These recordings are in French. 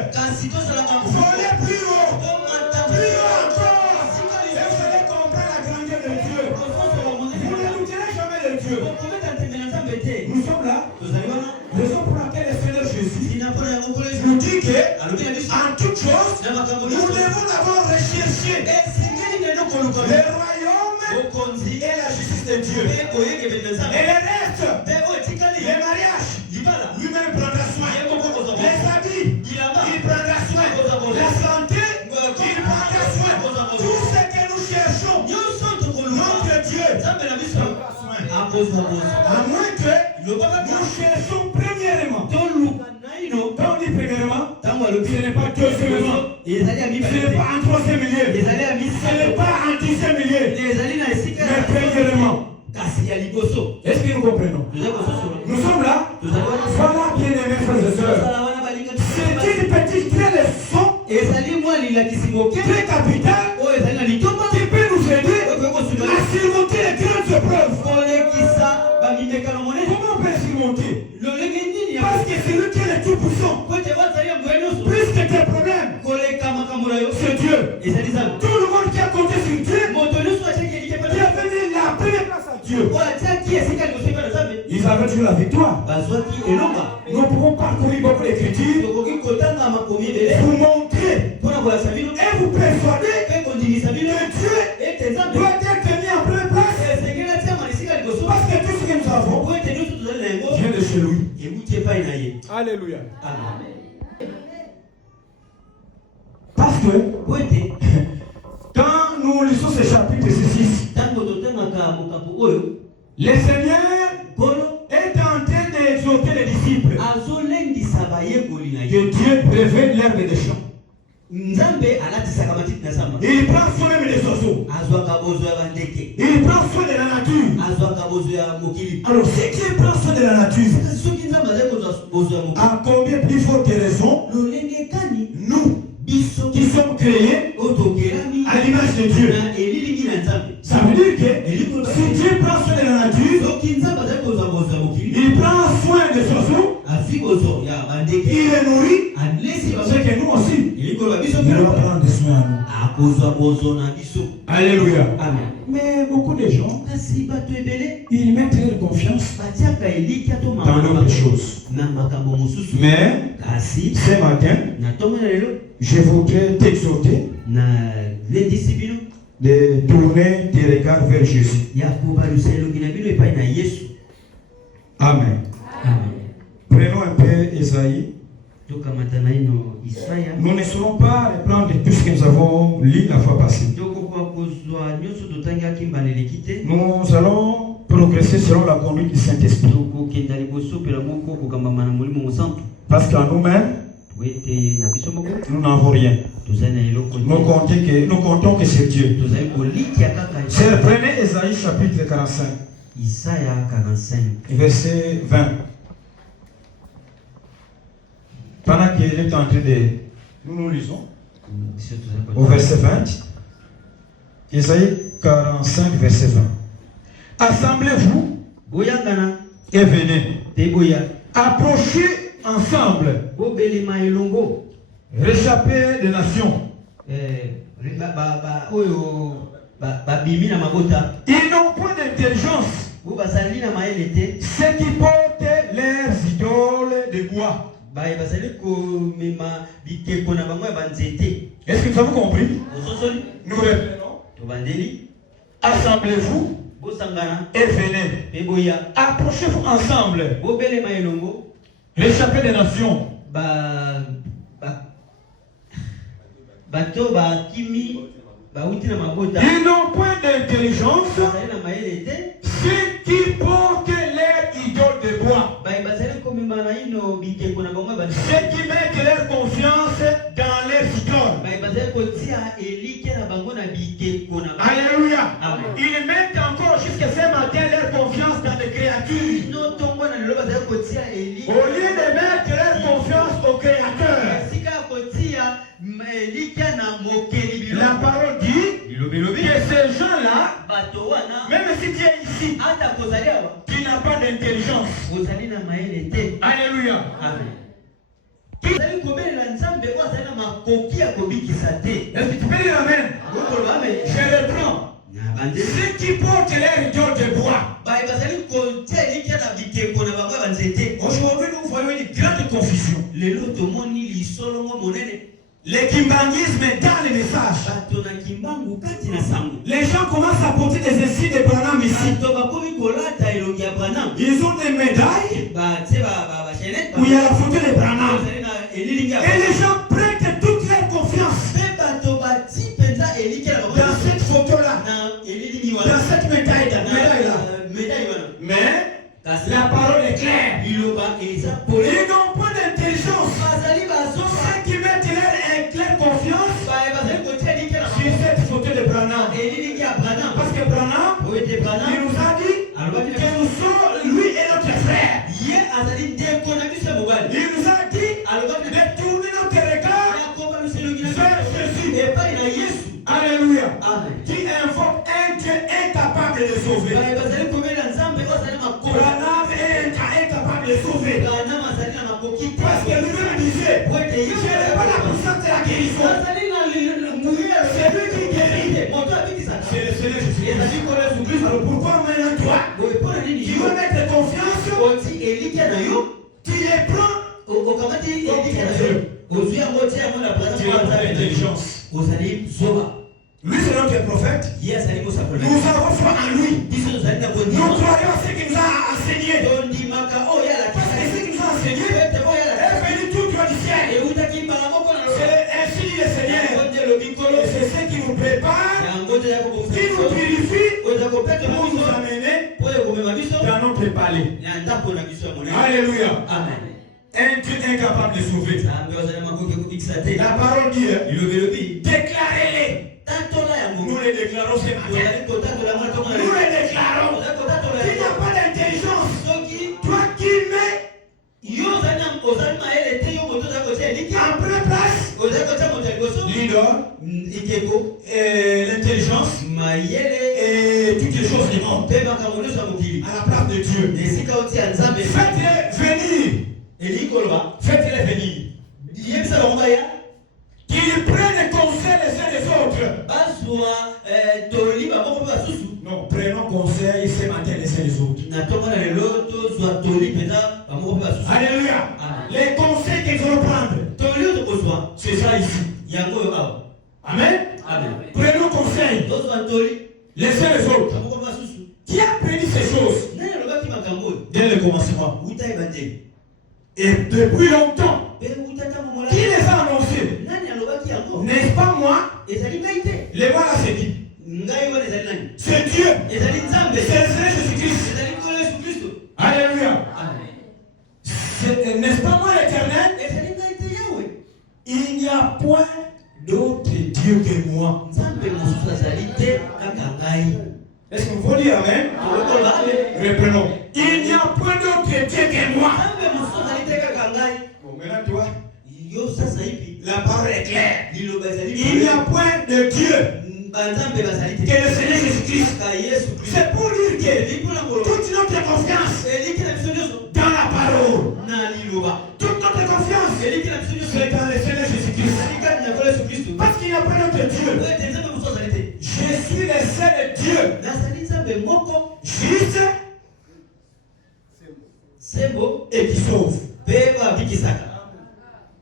Volez plus haut. Plus haut encore. Et vous allez comprendre la grandeur de Dieu. Vous ne nous direz jamais de Dieu. Nous sommes là. Raison pour laquelle le Seigneur Jésus nous dit que en toute chose, nous devons d'abord rechercher le royaume et la justice de Dieu. Et le reste, le mariage, lui-même prendra soin. Les habits, il prendra soin. La santé, il prendra soin. Tout ce que nous cherchons, notre Dieu prendra soin. À moins que nous cherchons premièrement. Quand on dit premièrement, ce n'est pas deuxièmement. Ce n'est pas en troisième lieu. Ce n'est pas en dixième lieu. Mais premièrement. Est-ce que nous comprenons? Nous sommes là. Voilà, bien-aimés frères et sœurs. C'est une petite clé de son très capitale qui peut nous aider à surmonter les grandes épreuves. Comment on peut surmonter? Parce que c'est lui qui est le tout puissant. Plus que tes problèmes, c'est Dieu. Tout le monde qui a compté sur Dieu, qui a donné la première place à Dieu, ils avaient toujours la victoire. Nous pouvons parcourir beaucoup d'écritures, vous montrer et vous persuader que Dieu doit être tenu en première place. Parce que tout ce que nous avons vient de chez lui. Alléluia. Parce que quand nous lisons ce chapitre 6, le Seigneur est en train d'exhorter les disciples que Dieu prévient l'herbe des champs. Il prend soin même des oiseaux. Il prend soin de la nature. Alors, si Dieu prend soin de la nature, à combien plus forte raison, nous qui sommes créés à l'image de Dieu. Ça veut dire que si Dieu prend soin de la nature, il prend soin des oiseaux, il les nourrit, c'est que nous aussi, il doit prendre soin à nous. Alléluia. Amen. Mais beaucoup de gens, ils mettent leur confiance dans d'autres choses. Mais ce matin, je voudrais t'exhorter de tourner tes regards vers Jésus. Amen. Prenons un peu Isaïe. Nous ne saurons pas reprendre tout ce que nous avons lu la fois passée. Nous allons progresser selon la conduite du Saint-Esprit. Parce qu'en nous-mêmes, nous n'avons rien. Nous comptons que c'est Dieu. Prenez Isaïe chapitre 45. Verset 20. Pendant qu'il est en train de... Nous lisons. Au verset 20. Isaïe 45, verset 20. Assemblez-vous et venez. Approchez ensemble. Réchappez des nations. Ils n'ont point d'intelligence. Ceux qui portent leurs idoles de bois. Est-ce que nous avons compris? Nous reprenons. Assemblez-vous et venez. Approchez-vous ensemble. Réchappez des nations. Ils n'ont point d'intelligence. Ceux qui portent leurs idoles de bois. Ceux qui mettent leur confiance dans leurs idoles. Alléluia. Ils mettent encore jusqu'à ce matin leur confiance dans les créatures. Au lieu de mettre leur confiance au Créateur. La parole dit que ces gens-là, même si tu es ici, tu n'as pas d'intelligence. Alléluia. Amen. Est-ce que tu peux dire amen? Je reprends. Ceux qui portent leur idole de bois. Aujourd'hui, nous voyons une grande confusion. Les kimbangismes dans les messages. Les gens commencent à porter des insignes de Branham ici. Ils ont des médailles où il y a la photo de Branham. Et les gens prêtent toute leur confiance dans cette photo-là, dans cette médaille-là. Mais la parole est claire. Ils n'ont pas d'intelligence. Ceux qui mettent leur confiance sur cette photo de Branham. Parce que Branham, il nous a dit que nous sommes, lui et notre frère. Il nous a dit de tourner notre regard vers Jésus. Alléluia. Qui invoque un Dieu incapable de sauver. Branham est incapable de sauver. Parce que lui-même disait, je n'ai pas la puissance de la guérison. C'est lui qui guérit. C'est le Seigneur Jésus. Alors pourquoi maintenant toi, tu veux mettre confiance, tu les prends l'intelligence. Lui c'est notre prophète. Nous avons foi en lui. Nous croyons ce qu'il nous a enseigné. Parce que ce qu'il nous a enseigné est venu tout droit du ciel. C'est ainsi dit le Seigneur. Et c'est ce qui nous prépare, qui nous purifie pour nous amener dans notre palais. Alléluia. Amen. Un Dieu incapable de sauver. La parole dit, déclarez-les. Nous les déclarons ce matin. Nous les déclarons. Tu n'as pas d'intelligence. Toi qui mets en première place l'idole, l'intelligence et toutes les choses du monde à la place de Dieu. Faites-les venir. Faites-les venir. Qu'ils prennent conseil les uns des autres. Non, prenons conseil ce matin les uns des autres. Alléluia. Les conseils qu'ils vont prendre, c'est ça ici. Amen. Prenons conseil les uns des autres. Qui a prédit ces choses dès le commencement? Et depuis longtemps, qui les a annoncés? N'est-ce pas moi? Les voilà c'est qui? C'est Dieu. C'est le Seigneur Jésus-Christ. Alléluia. N'est-ce pas moi l'Éternel? Il n'y a point d'autre Dieu que moi. Est-ce qu'il faut dire amen? Reprenons. Il n'y a point d'autre Dieu que moi. Bon, maintenant toi, la parole est claire. Il n'y a point de Dieu que le Seigneur Jésus-Christ. C'est pour lui que toute notre confiance dans la parole. Toute notre confiance c'est dans le Seigneur Jésus-Christ. Parce qu'il n'y a pas d'autre Dieu. Je suis le seul Dieu. Juste et qui sauve.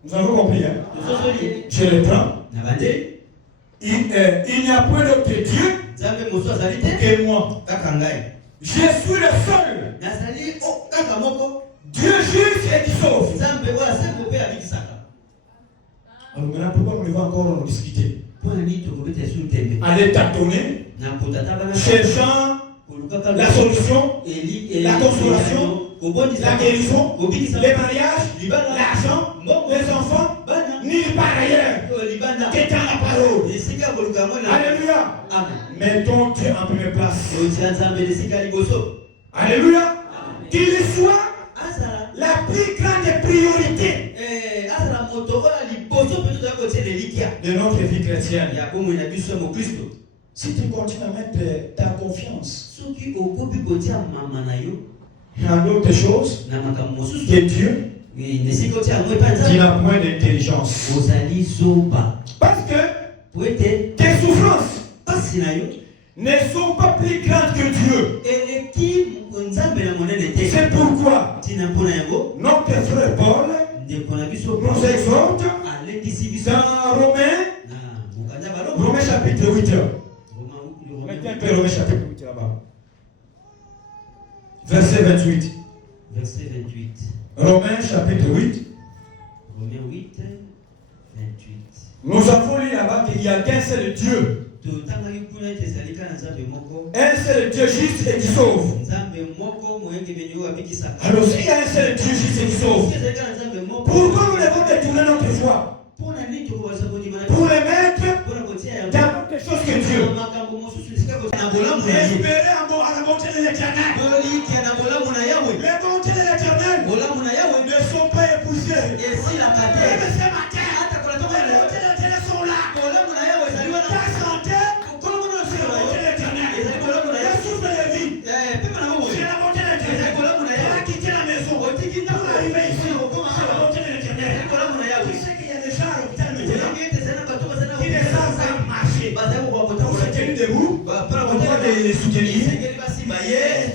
Nous avons compris, hein? Je le prends. Il n'y a point d'autre Dieu que moi. Je suis le seul. Dieu juste et qui sauve. Alors maintenant, pourquoi nous devons encore discuter? Aller tâtonner, cherchant la solution, la consolation, la guérison, les mariages, l'argent, les enfants, nulle part ailleurs que dans la parole. Alléluia. Mettons Dieu en première place. Alléluia. Qu'il soit la plus grande priorité de notre vie chrétienne. Si tu continues à mettre ta confiance dans d'autres choses que Dieu, Tu n'as point d'intelligence. Parce que tes souffrances ne sont pas plus grandes que Dieu. C'est pourquoi notre frère Paul nous exhorte dans Romains chapitre 8. Mettez un peu Romains chapitre 8 là-bas. Verset 28. Verset 28. Romains chapitre 8. Romains 8, 28. Nous avons lu là-bas qu'il n'y a qu'un seul Dieu. Un seul Dieu juste et qui sauve. Alors s'il y a un seul Dieu juste et qui sauve, pourquoi nous devons détourner notre foi pour les mettre dans quelque chose que Dieu? Espérer à la bonté de l'Éternel. Les bontés de l'Éternel ne sont pas épousées. Et ce matin, les bontés de l'Éternel sont là. Ta santé, c'est la bonté de l'Éternel. Le souffle de vie, c'est la bonté de l'Éternel. Tu as quitté la maison pour arriver ici, c'est la bonté de l'Éternel. Tu sais qu'il y a des gens à l'hôpital maintenant qui ne savent pas marcher. Pour se tenir debout, on doit les soutenir.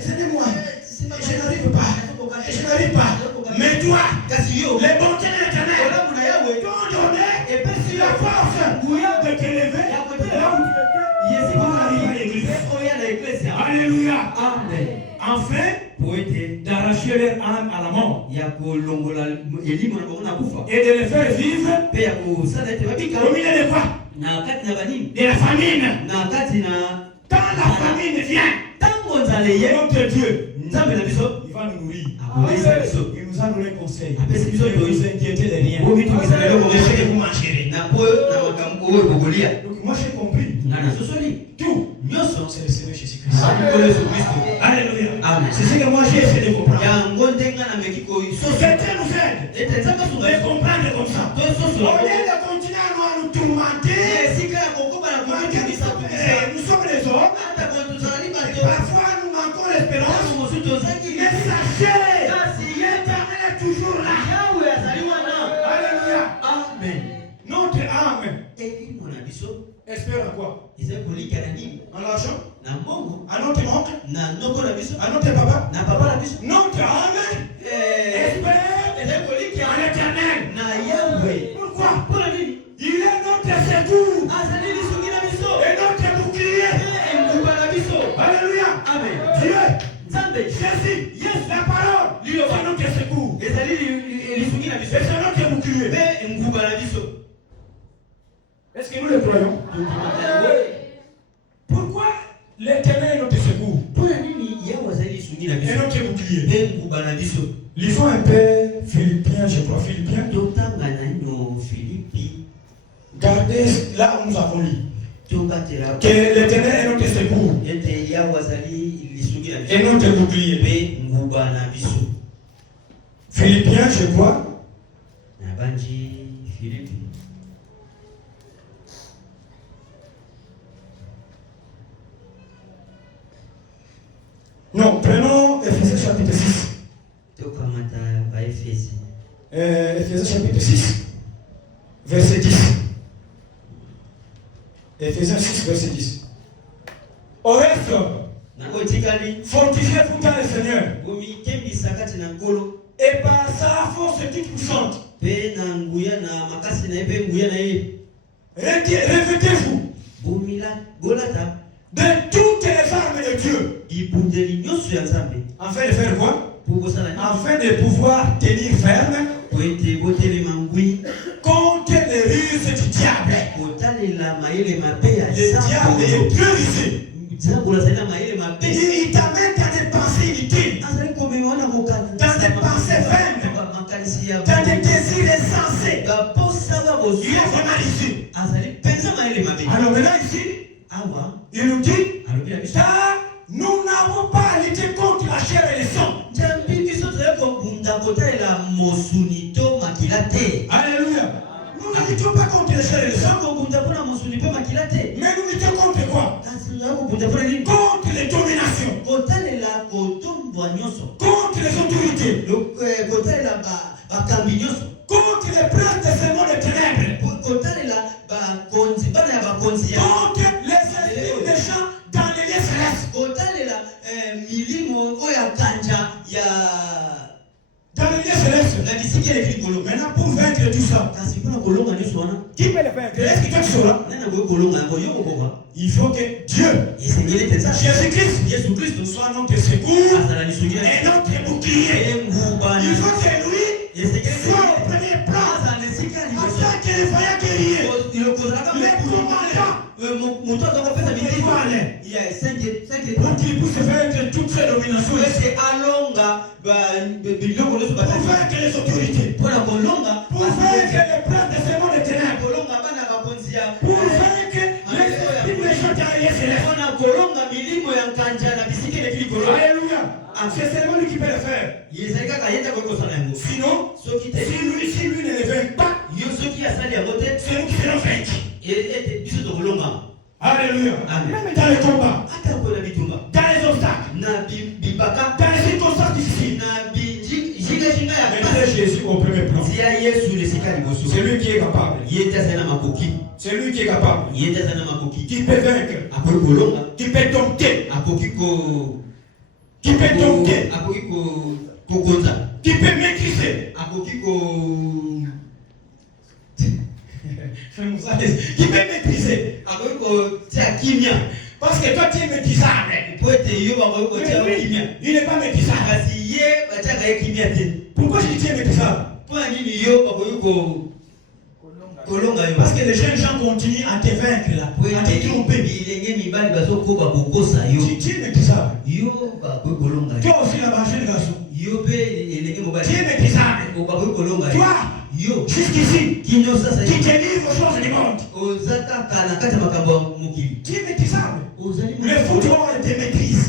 Tenez-moi, je n'arrive pas. Mais toi, les bontés de l'Éternel t'ont donné la force de te lever là où tu étais pour arriver à l'église. Alléluia. Amen. Enfin, d'arracher leur âme à la mort et de les faire vivre au milieu de quoi? De la famine. Quand la famine vient, notre Dieu, il va nous nourrir. Il nous a donné conseil. Ne vous inquiétez de rien. Vous marcherez. Donc moi j'ai compris. Tout. C'est le Seigneur Jésus-Christ. Alléluia. C'est ce que moi j'ai essayé de comprendre. Quelqu'un nous aide de comprendre comme ça. Au lieu de continuer à nous tourmenter, nous sommes les hommes. Parfois nous manquons l'espérance. Mais sachez, l'Éternel est toujours là. Alléluia. Amen. Notre âme espère à quoi? En l'argent? À notre oncle? À notre papa? Notre âme espère en l'Éternel. Pourquoi? Il est notre secours et notre bouclier. Alléluia. Amen. Dieu, Jésus, la parole, c'est notre secours. Et c'est notre bouclier. Est-ce que nous le croyons? Pourquoi l'Éternel est notre secours et notre bouclier? Lisons un peu Philippiens, je crois, Philippiens. Gardez là où nous avons lu. Que l'Éternel est notre secours et notre bouclier. Philippiens, je crois. Non, prenons Ephésiens chapitre 6. Ephésiens chapitre 6, verset 10. Ephésiens 6, verset 10. Au reste, fortifiez-vous dans le Seigneur et par sa force toute puissante, revêtez-vous de toutes les armes de Dieu. Afin de faire quoi? Afin de pouvoir tenir ferme contre les ruses du diable. Le diable est très rusé. Il t'amène dans des pensées inutiles, dans des pensées vaines, dans des désirs insensés. Il est vraiment rusé. Alors maintenant ici, il nous dit, car nous n'avons pas à lutter contre la chair et le sang. Alléluia. Nous ne luttons pas contre la chair et le sang. Mais nous luttons contre quoi? Contre les dominations, contre les autorités, contre les princes de ce monde de ténèbres, contre les esprits méchants dans les lieux célestes, dans les lieux célestes. Maintenant, pour vaincre tout ça, qui peut le vaincre? Est-ce que toi tu sauras? Il faut que Dieu, Jésus-Christ, soit notre secours et notre bouclier. Il faut que lui soit au premier plan, afin que les voyants guerriers, les commandants, pour qu'il puisse vaincre toutes ces dominations, pour vaincre les autorités, pour vaincre les princes de ce monde de ténèbres, pour vaincre les esprits méchants dans les célestes. Alléluia. C'est seulement lui qui peut le faire. Sinon, si lui ne le vainc pas, c'est nous qui serons vaincus. Alléluia. Même dans les combats, dans les obstacles, dans les circonstances difficiles, mettez Jésus au premier plan. C'est lui qui est capable. C'est lui qui est capable. Qui peut vaincre. Qui peut dompter. Qui peut dompter. Qui peut maîtriser. Qui peut maîtriser. Parce que toi tu es maîtrisable. Il n'est pas maîtrisable. Pourquoi je dis tu es maîtrisable? Parce que les jeunes gens continuent à te vaincre là, à te tromper. Tu es maîtrisable. Toi aussi là-bas, jeune garçon. Tu es maîtrisable. Toi, jusqu'ici, qui te livre aux choses du monde. Tu es maîtrisable. Le football te maîtrise.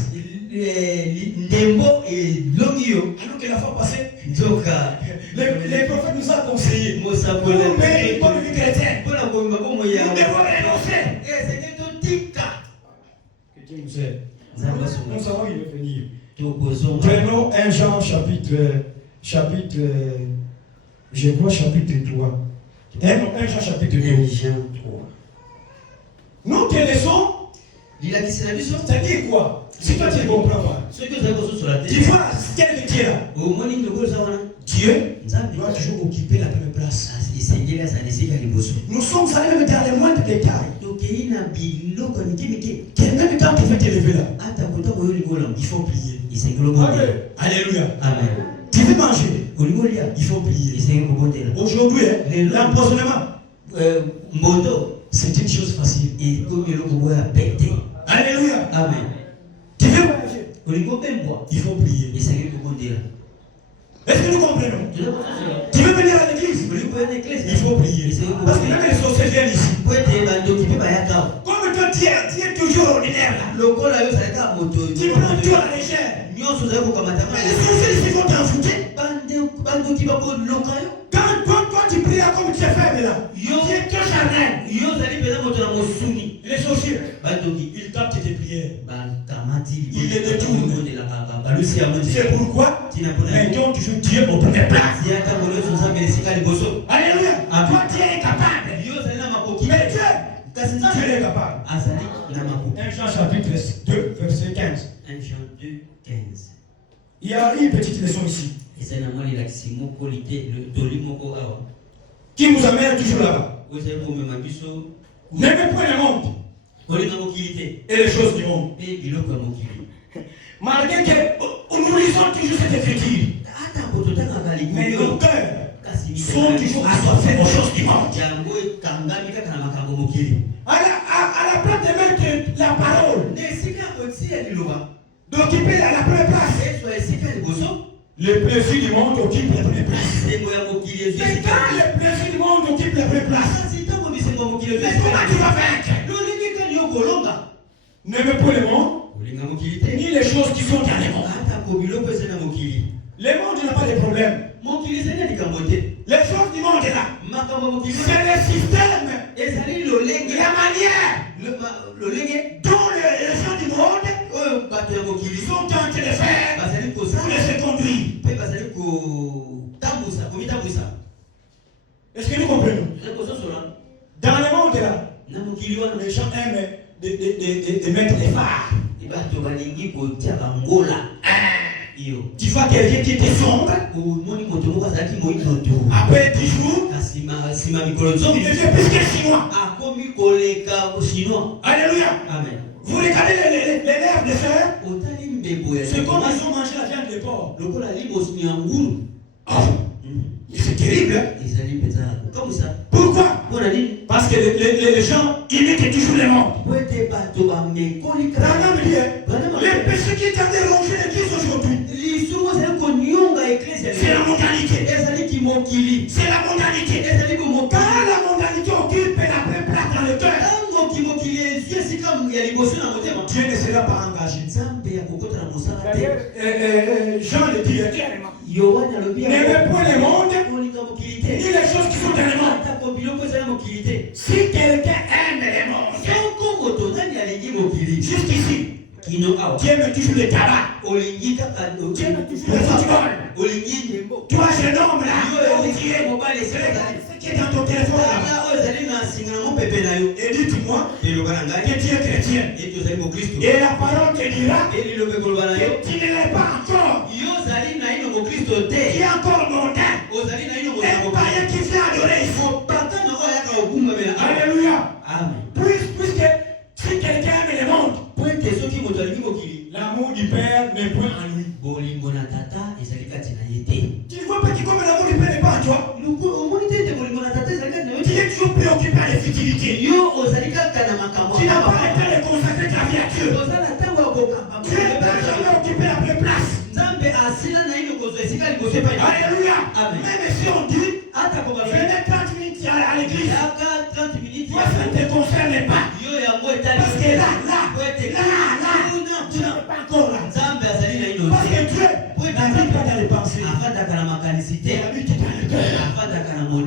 Alors que la fois passée, les prophètes nous ont conseillé pour mener une bonne vie chrétienne. Nous devons renoncer. Que Dieu nous aide. Nous savons qu'il veut venir. Prenons 1 Jean chapitre, je crois chapitre 3. 1 Jean chapitre 3. Nous te laissons. C'est-à-dire quoi? Si toi tu comprends pas, tu vois quel est Dieu là? Dieu doit toujours occuper la première place. Nous sommes allés même dans les moindres détails. Même quand tu veux te lever là, il faut prier. Alléluia. Amen. Tu veux manger, il faut prier. Aujourd'hui, l'empoisonnement, c'est une chose facile. Alléluia. Amen. Tu veux manger, il faut prier. Est-ce que nous comprenons? Tu veux venir à l'église, il faut prier. Parce que même les sorciers viennent ici. Comme toi tu es toujours ordinaire là. Tu prends tout à la légère. Mais les sorciers ici vont t'en foutre. Quand toi tu pries là comme tu es faible là, tu es trop charnel. Les sorciers, ils captent tes prières. Ils les détournent. C'est pourquoi mettons toujours Dieu au premier plan. Alléluia. Toi tu es incapable. Mais Dieu, tu es capable. 1 Jean chapitre 2, verset 15. 1 Jean 2, 15. Il y a une petite leçon ici. Qui nous amène toujours là-bas. N'aimez point le monde et les choses du monde. Malgré que nous lisons toujours cette écriture, mais nos cœurs sont toujours assoiffés aux choses du monde. À la place de mettre la parole, d'occuper la première place, le plaisir du monde occupe la première place. Mais quand le plaisir du monde occupe la première place, mais comment tu vas vaincre? N'aimez pas le monde, ni les choses qui sont dans le monde. Le monde n'a pas de problème. Les choses du monde est là. C'est le système, la manière dont les gens du monde sont en train de faire pour les se conduire. Est-ce que nous comprenons? Dans le monde là, les gens aiment de mettre les phares. Tu vois quelqu'un qui était sombre. Après 10 jours, il devient plus que chinois. Alléluia. Amen. Vous regardez les lèvres des frères. C'est comme ils ont mangé la viande de porc. Oh, c'est terrible. Comme ça. Pourquoi? Parce que les gens imitent toujours les mondes. Branham dit, les péchés qui t'ont dérangé l'église aujourd'hui, c'est la mondialité. C'est la mondialité. Quand la mondialité occupe la première place dans le cœur, Dieu ne sera pas engagé. Jean le dit clairement. N'aimez point le monde, ni les choses qui sont dans le monde. Si quelqu'un aime le monde, jusqu'ici, Dieu aime toujours le tabac. Dieu aime toujours le football. Toi, jeune homme là, qui est dans ton téléphone là, et dis-moi que tu es chrétien. Et la parole te dira que tu ne l'es pas encore. Tu es encore mondain. Un païen qui fait adorer. Alléluia. Puisque si quelqu'un aime le monde, l'amour du Père n'est point en lui. Tu ne vois pas que comme l'amour du Père n'est pas en toi, tu es toujours préoccupé à la futilité. Tu n'as pas le temps de consacrer ta vie à Dieu. Tu n'es pas jamais occupé à la vraie place. Alléluia. Même si on dit, venez 30 minutes à l'église, toi ça ne te concerne pas. Parce que là, tu n'es pas encore là. Parce que Dieu n'habite pas dans les pensées. Il habite dans le cœur.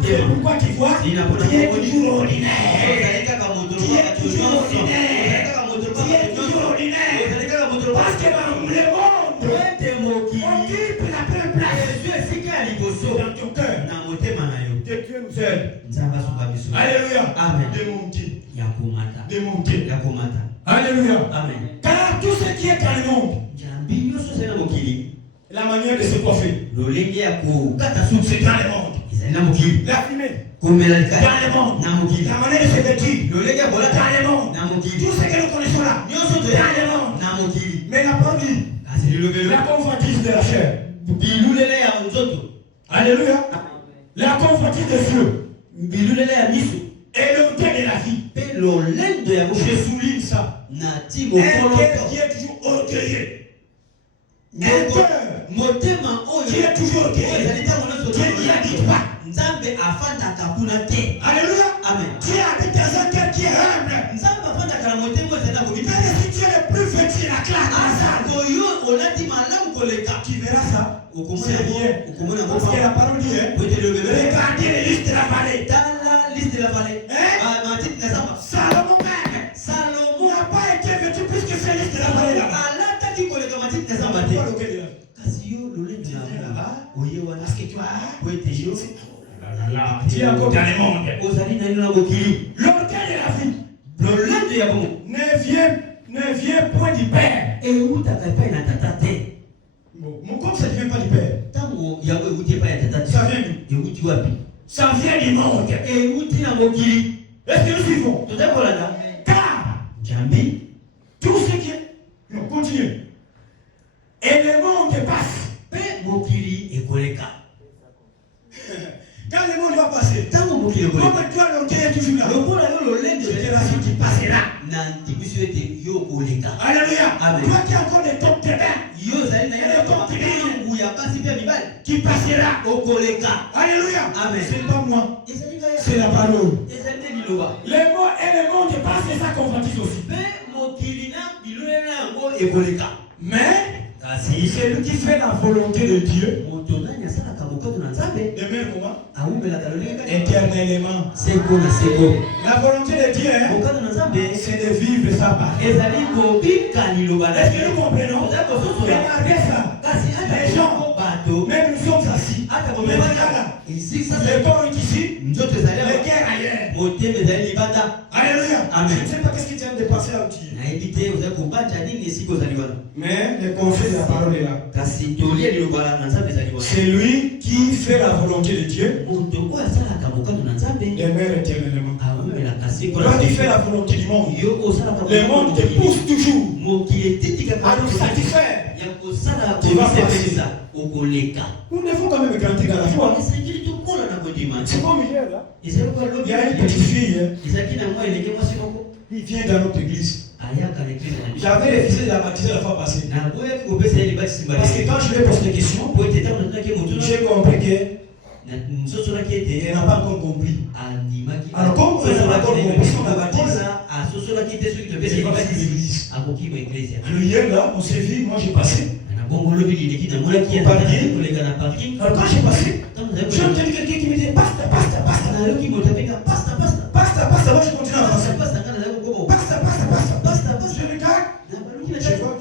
C'est pourquoi tu vois, tu es toujours ordinaire. Tu es toujours ordinaire. Parce que dans le monde, occupe la première place dans ton cœur. Que Dieu nous aide. Alléluia. Amen. Démonter. Alléluia. Amen. Car tout ce qui est dans le monde, la manière de se coiffer, c'est dans le monde. La fumée, dans le monde. La manière de se vêtir, dans le monde. Tout ce que nous connaissons là, dans le monde. Mais la parole dit, la convoitise de la chair. Alléluia. La convoitise des cieux. Et le thé de la vie. Je souligne ça. Un cœur qui est toujours orgueilleux. Un cœur qui est toujours orgueilleux. Dieu n'y habite pas. Alléluia. Amen. Dieu habite dans un cœur qui est humble. Mais si tu es le plus petit, la claque, tu verras ça. C'est bien. Parce que la parole dit, regardez les listes de la vallée. Salomon même. Salomon n'a pas été vêtu plus que ces listes de la vallée là. Parce que toi, tu es encore dans le monde. L'orgueil de la vie ne vient point du Père. Mon corps, ça ne vient pas du Père. Ça vient d'où? Ça vient du monde. Est-ce que nous suivons? Car tout ce qui est... Non, continue. Et le monde passe. Quand le monde va passer, comme toi l'orgueil est toujours là, c'est la vie qui passera. Alléluia. Toi qui as encore des tombes de bain, qui passera. Alléluia. C'est pas moi, c'est la parole. Les mots et le monde passent, c'est ça qu'on va dire aussi. Mais c'est lui qui fait la volonté de Dieu. Demain comment? Éternellement. La volonté de Dieu, c'est de vivre sa part. Est-ce que nous comprenons? Regardez ça. Les gens, même nous sommes assis. Mais Ici, ça Les corps ici, nous autres les allons. guerres ailleurs. Moté mais d'aller libanda. Alléluia. Amen. Je ne sais pas qu'est-ce qui vient de passer à Outil. Na éviter aux accompagnants nini siku zaliwana. Mais le conflit de la parole est là. Kasi tolia lilobala na nzambe zaliwana. C'est lui qui fait la volonté de Dieu. Moto kwa sala kamokano na nzambe. Demeure éternellement. Awe la kasi Toi qui fais la volonté du monde. yo osala kamokano. Le monde te pousse toujours Mokili titika à nous satisfaire. ya kosala Tu vas komisepelisa okoleka. Nous devons quand même grandir dans la foi. Esengeli tokola na kodima. C'est comme hier là. Ezali kwa Il y a une petite fille, ezaki na mwa elenge mwasi moko. il vient dans notre église. Ayaka na église na biso. J'avais refusé de la baptiser la fois passée. Na boya kopesa eli basi Parce que quand je lui ai posé des questions, po ete tango nataki motu j'ai compris que na nsosolaki ete elle n'a pas encore compris. andimaki. Alors comme elle n'a pas encore compris son baptise, asosolaki te soki elle topesi va libasi l'église. akoki ba eglise. Alors hier là, on s'est vu, moi j'ai passé. Na bongo lobi lileki na molaki ya koleka na parking. Alors quand j'ai passé, Tango j'ai entendu quelqu'un qui me disait pasta, pasta, pasta. na loki moto apeka pasta pasta. Pasta, pasta, moi je continue en Pasta français. pasta kana na kobo. Pasta, pasta, pasta. Pasta pasta. Je regarde, Na baluki na je tata. vois,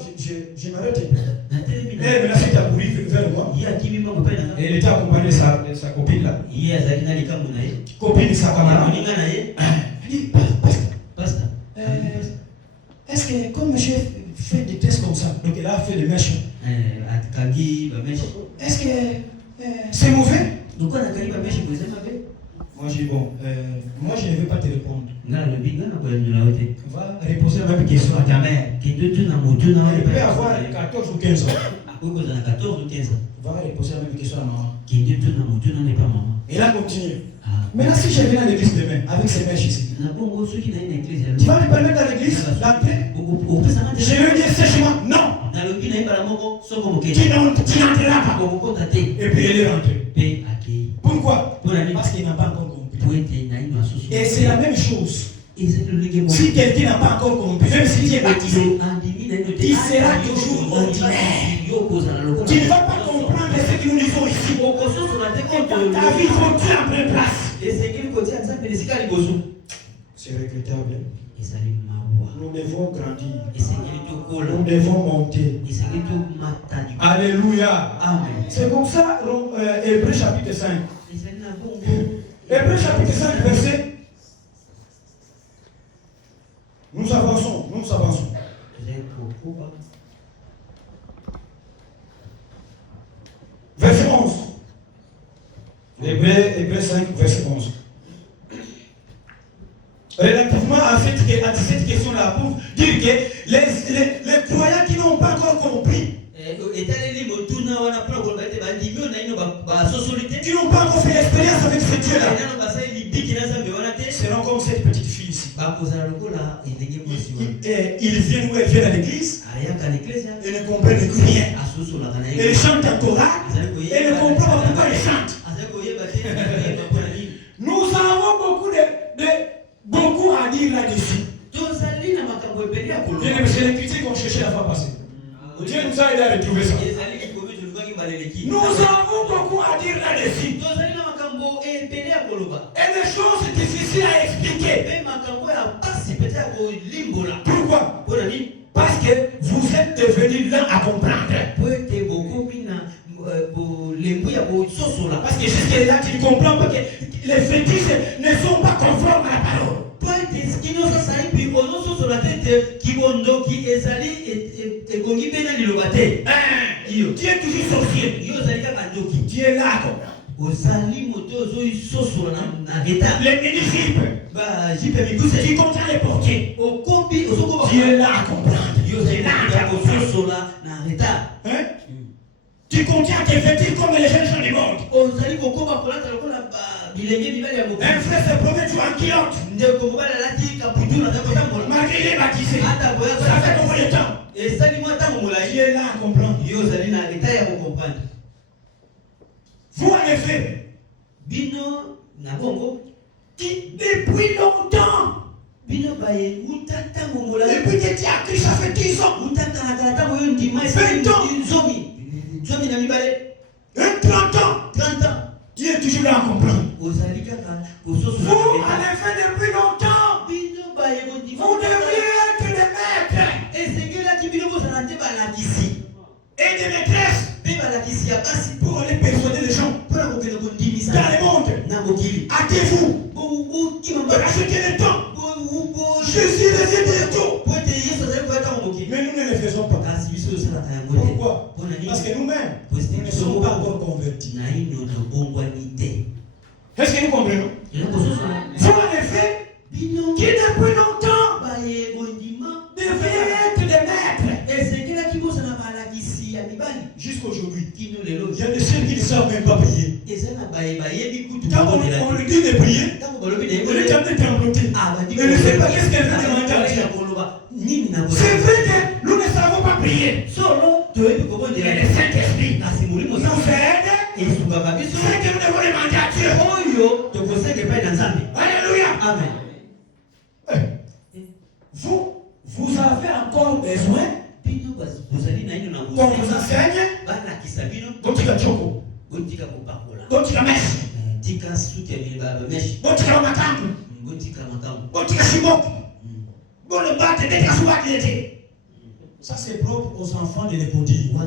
je m'arrête. Na telemi na. Elle me l'a fait accourir vers moi. Ye akimi mbango pe na. Et elle était accompagnée de sa copine là. Ye azali na likambo na ye. Copine de sa camarade. Moninga na ye. Elle dit, pasta. Pasta. Est-ce que comme monsieur fait des tests comme ça, donc elle a fait des mèches, Akangi ba meshi. est-ce que c'est mauvais? Duko na kali ba meshi kozema be. Moi j'ai dit, bon, moi je ne vais pas te répondre. Nga lobi nga na ko nyola wote. Va reposer la même question à ta mère. Kidoto na motu na Elle peut avoir 14 ou 15 ans. Akoko za 14 ou 15 ans. Va reposer la même question à maman. Kidoto na motu na ne pas maman. Et là continue. Ah. Maintenant si je viens à l'église demain avec ces mèches ici, Na bongo soki na une église. tu vas me permettre à l'église d'entrer? Au pesa na. Je lui dis sèchement, non. Na lobi na ibala moko soko moke. Tu n'entreras pas. Ko ko tate. Et puis elle est rentrée. Pe akei. Pourquoi? Pour aller Parce qu'il n'a pas encore compris. poete na ino asusu. Et c'est la même chose. Si Si quelqu'un n'a pas encore compris, même si tu es baptisé, il sera toujours ordinaire. Tu ne vas pas comprendre ce que nous disons ici. Et dans ta vie, il faut que tu en prennes place. C'est regrettable. Nous devons grandir. Nous devons monter. Alléluia. Amen. C'est comme ça, Hébreux chapitre 5. Hébreux chapitre 5, verset. Nous avançons, nous avançons. Verset 11. Hébreux 5, verset 11. Relativement à cette question-là, pour dire que les croyants qui n'ont pas encore compris, qui n'ont pas encore fait l'expérience avec ce Dieu-là, seront comme cette petite fille ici. Ils viennent où elles viennent à l'église et ne comprennent rien. Elles chantent en chorale et ne comprennent pas pourquoi elles chantent. Nous avons beaucoup à dire là-dessus. C'est les critiques qu'on cherchait la fois passée. Dieu nous a aidé à retrouver ça. Nous avons beaucoup à dire là-dessus. Et des choses difficiles à expliquer. Pourquoi? Parce que vous êtes devenus lents à comprendre. Parce que jusque-là, tu ne comprends pas que les fétiches ne sont pas conformes à la parole. Tu es toujours sorcier. Tu es là à comprendre. Les mini-jipes qui contient les portiers. Tu es là à comprendre. Hein? Tu contiens tes fétiches comme les jeunes gens du monde. Un frère se promène sur un kilote. Malgré il est baptisé. Ça fait combien de temps? Tu es là à comprendre. Vous en effet, qui depuis longtemps, depuis que tu as cru, ça fait 10 ans, 20 ans, 30 ans, tu es toujours là à comprendre. Vous, en effet, depuis longtemps, vous devriez être des maîtres et des maîtresses pour aller persuader les gens dans le monde racheter le temps. Jésus réside bientôt. Mais nous ne le faisons pas. Pourquoi? Parce que nous-mêmes, nous ne sommes pas encore convertis. Est-ce que nous comprenons? Vous, en effet, qui depuis longtemps devaient être des maîtres. Jusqu'aujourd'hui, il y a des ceux qui ne savent même pas prier. Quand on lui dit de prier, on est en train de trembloter. Et ne sait pas qu'est-ce qu'elle veut demander à Dieu. C'est vrai que nous ne savons pas prier. Et le Saint-Esprit nous aide. C'est que nous devons demander à Dieu. Alléluia. Amen. Vous avez encore besoin qu'on vous enseigne. Donc tu vas choco. Donc tu vas mèche. Donc tu vas matambu. Donc tu vas chiboko. Bon le bat et des soirs qui étaient. Ça c'est propre aux enfants de l'épodie. Donc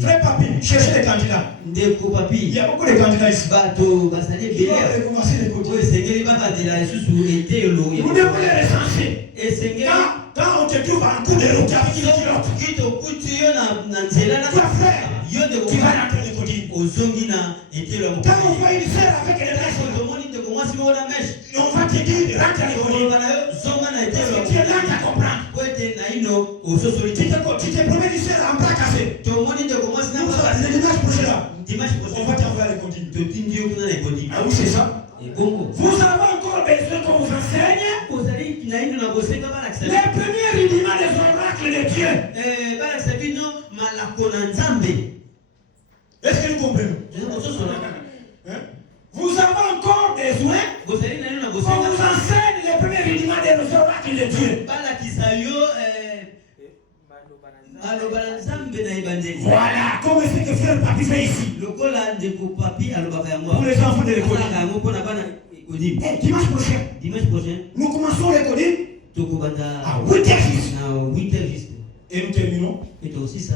frère papi, cherchez les candidats. Il y a beaucoup de candidats ici. Vous devez commencer l'épodie. Vous devez les recenser. Quand on te trouve en coup de route avec une culotte, tu vas faire. Tu vas rentrer l'épodie. Quand on voit une sœur avec les mèches, on va te dire rentre à l'épodie. Tu es là à comprendre. Tu te promets du sœur en bras cassé. Le dimanche prochain, on va t'envoyer à l'épodie. Ah oui, c'est ça. Vous avez encore besoin qu'on vous enseigne les premiers rudiments des oracles de Dieu. Est-ce que nous comprenons? Vous avez encore besoin qu'on vous enseigne les premiers rudiments des oracles de Dieu. Voilà, comme ce que frère Papi fait ici. Pour les enfants de l'école. Dimanche prochain, nous commençons l'école à 8h10. Et nous terminons à 8h30.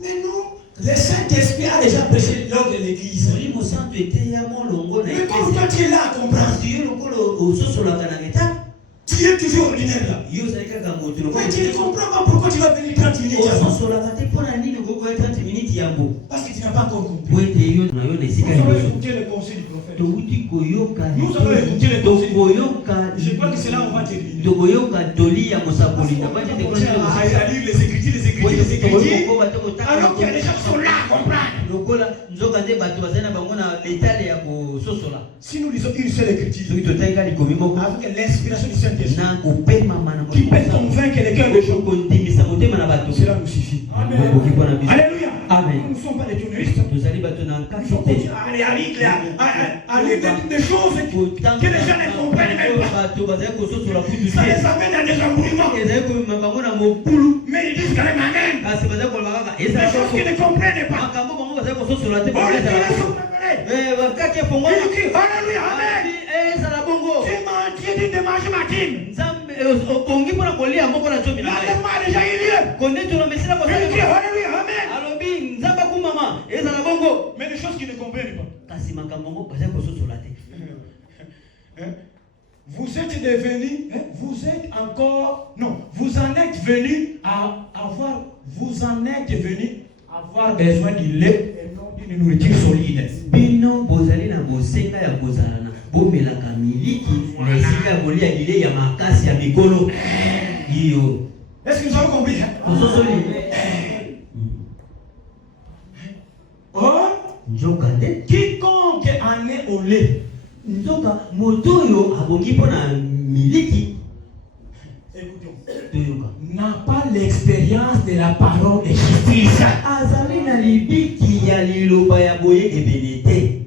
Mais nous, le Saint-Esprit a déjà prêché lors de l'église. Mais comme toi tu es là à comprendre, tu es toujours ordinaire là. Mais tu ne comprends pas pourquoi tu vas venir 30 minutes avant. Parce que tu n'as pas encore compris. Nous allons écouter le conseil du prophète. Nous allons écouter le conseil du prophète. Je crois que c'est là où on va terminer. À lire les écritures. Alors qu'il y a des gens qui sont là à comprendre. Si nous lisons une seule écriture avec l'inspiration du Saint-Esprit qui peut convaincre les cœurs des gens, cela nous suffit. Amen. Alléluia. Amen. Nous ne sommes pas des touristes. Nous sommes à lire des choses que les gens ne comprennent même pas. Ça les amène à des embrouillements. Mais ils disent quand même Amen. Des choses qu'ils ne comprennent pas. Alléluia. Amen. Dieu dit de manger ma dîme. L'enlèvement a déjà eu lieu. Alléluia. Amen. Mais des choses qu'ils ne comprennent pas. Vous êtes devenus, vous êtes encore, non, vous en êtes venus à avoir, besoin du lait et non d'une nourriture solide. Est-ce que nous avons compris? Quiconque en est au lait n'a pas l'expérience de la parole de justice.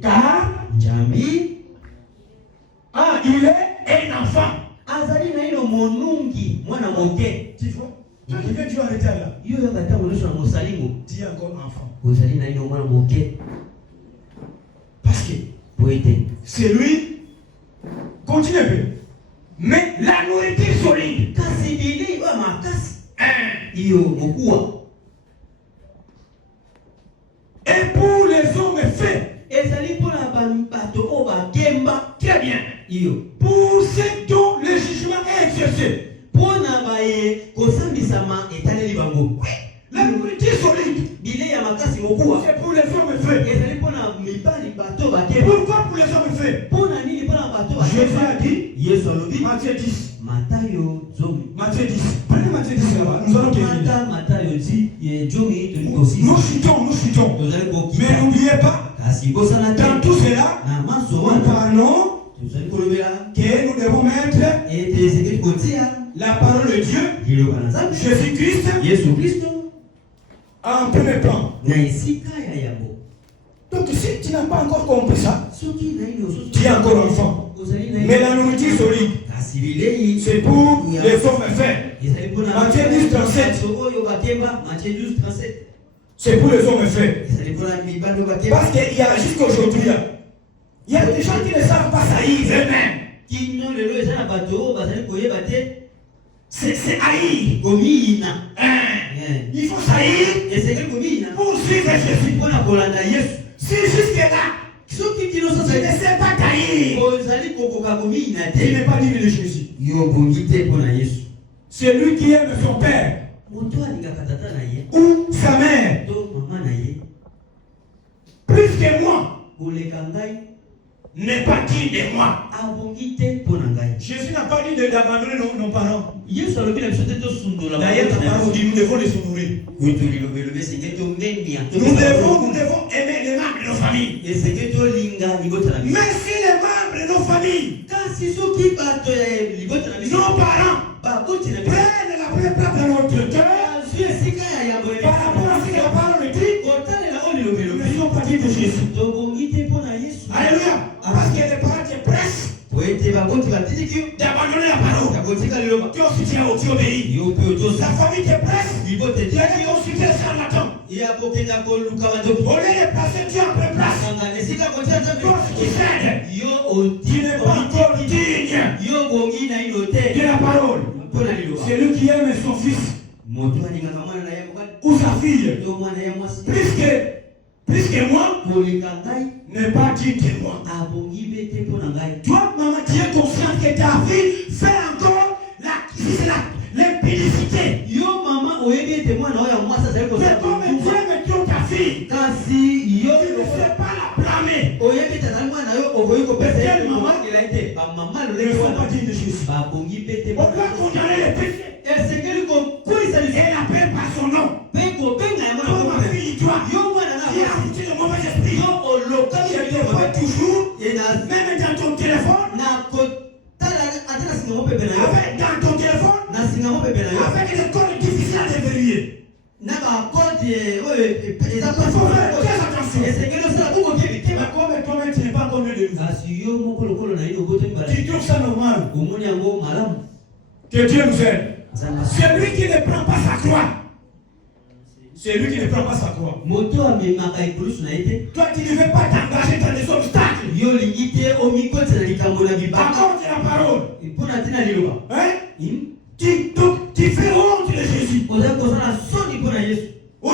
Car il est un enfant. Tu vois? Toi qui viens, tu vas arrêter là. Dis encore enfant. Parce que c'est lui. Continue un peu. Mais la nourriture solide. Et pour les hommes faits. Pour ceux dont le jugement est exercé. La nourriture solide. C'est pour les hommes faits. Pourquoi pour les hommes faits? Jésus a dit, Matthieu 10. Matthieu 10. Prenez Matthieu 10 là-bas. Nous allons terminer. Nous chutons. Mais n'oubliez pas, dans tout cela, nous parlons que nous devons mettre la parole de Dieu, Jésus-Christ, en premier plan. Donc si tu n'as pas encore compris ça, tu es encore enfant. Mais la nourriture solide, c'est pour les hommes faits. Matthieu 10, 37. C'est pour les hommes faits. Parce qu'il y a jusqu'aujourd'hui, il y a des gens qui ne savent pas saillir eux-mêmes. C'est haïr. Il faut saillir pour suivre Jésus. Si jusque-là, tu ne sais pas tailler, tu n'es pas digne de Jésus. C'est lui qui aime son père ou sa mère plus que moi n'est pas digne de moi. Jésus n'a pas dit d'abandonner nos parents. D'ailleurs, ta parole dit nous devons les honorer. Nous devons aimer les membres de nos familles. Mais si les membres de nos familles, nos parents, prennent la première place dans notre cœur, par rapport à ce que la parole dit, nous ne sommes pas dignes de Jésus. Alléluia. Parce que les parents te pressent d'abandonner la parole. Tu aussi tu obéis. La famille te presse. Tu es consulté sur la tombe. Au lieu de placer Dieu en première place, toi qui cèdes, tu n'es pas encore digne de la parole. C'est lui qui aime son fils ou sa fille plus que moi n'est pas digne de moi. Toi, maman, tu es conscient que ta fille fait encore l'impudicité. C'est comme Dieu met trop ta fille. Tu ne sais pas la blâmer. Quelle maman ne sont pas dignes de Jésus. On doit condamner les péchés. Elle appelle par son nom. Comme ma fille, toi, qui a foutu le mauvais esprit. Je te vois toujours, même dans ton téléphone, dans ton téléphone, avec des codes difficiles à déverrouiller. Il faut faire très attention. Toi-même, tu n'es pas connu de nous. Tu trouves ça normal. Que Dieu nous aide. Celui qui ne prend pas sa croix. C'est lui qui ne prend pas sa croix. Toi, tu ne veux pas t'engager dans des obstacles. Accorde la parole. Hein? Tu fais honte de Jésus. Au lieu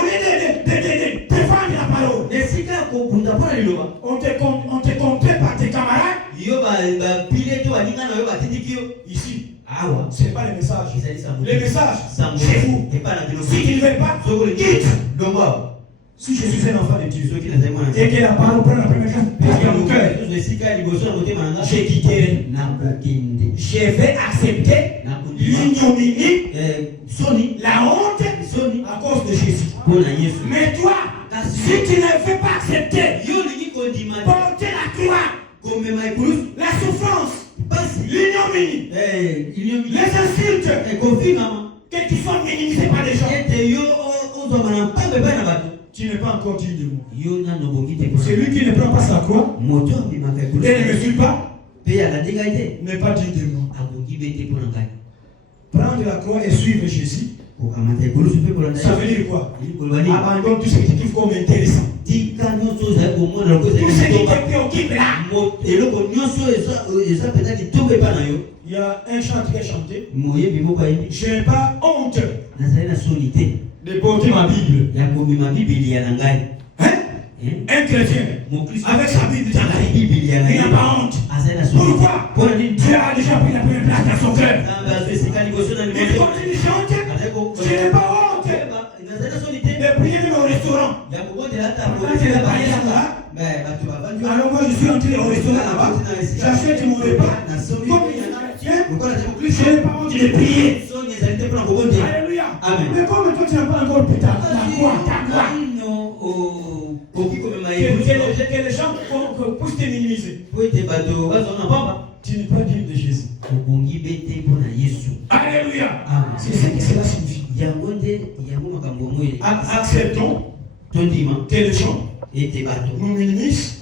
de défendre la parole, on te comptait par tes camarades. Ici. C'est pas le message. Le message, c'est vous. Si tu ne veux pas, quitte. Si Jésus est l'enfant de Dieu, et que la parole prend la première place dans mon cœur, je quitterai. Je vais accepter l'ignominie, la honte à cause de Jésus. Mais toi, si tu ne veux pas accepter, porter la croix, la souffrance, l'ignominie, les insultes, que tu sois minimisé par les gens, tu n'es pas encore digne de moi. Celui qui ne prend pas sa croix et ne me suit pas n'est pas digne de moi. Prendre la croix et suivre Jésus, ça veut dire quoi? Abandonne tout ce qui te comme intéressant. Tout ce qui te préoccupe là. Il y a un chant qui est chanté. Je n'ai pas honte de porter ma Bible. Hein? Un chrétien, avec sa Bible dans la Bible, il n'a pas honte. Pourquoi? Dieu a déjà pris la première place dans son cœur. Il continue de chanter. Je n'ai pas honte de prier au restaurant. Alors moi je suis entré au restaurant là-bas, j'achète mon repas. Je n'ai pas honte de prier. Alléluia. Mais comme toi tu n'as pas encore pris ta quoi? Que les gens puissent te minimiser. Tu n'es pas digne de Jésus. Alléluia. C'est ce que cela signifie. Acceptons que les gens nous minimisent